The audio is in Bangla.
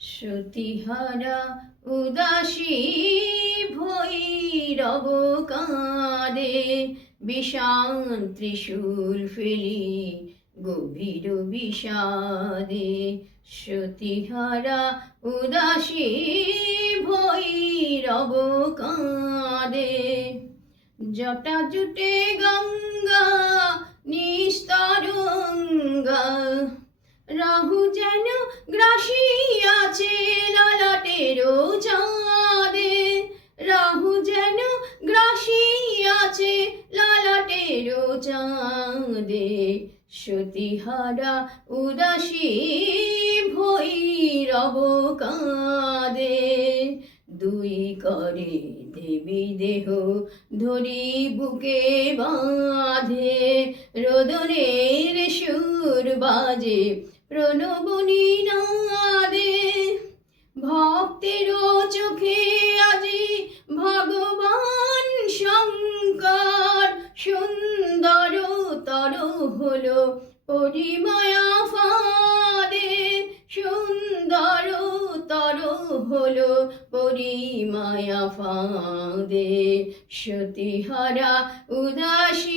শ্রুতিহারা উদাসী ভৈরব কাঁদে, বিষাণ ত্রিশূল ফেলি গভীর বিষাদে। শ্রুতিহারা উদাসী ভৈরব কাঁদে, জটা জুটে গঙ্গা নিস্তরঙ্গা, রাহু যেন গ্রাসিয়াছে ললাটের চাঁদে। রাহু যেন গ্রাসিয়াছে ললাটের চাঁদে। শ্রুতিহারা উদাসী ভৈরব কাঁদে, দুই করে দেবী দেহ ধরি বুকে বাঁধে, রোদনের সুর বাজে প্রণবনী নাদে। ভক্তের চোখে আজি ভগবান শঙ্কর, সুন্দর তর হলো পরিমায়া ফাঁদে। সুন্দর তর হলো পরিমায়া ফাঁদে। শ্রুতিহারা উদাসী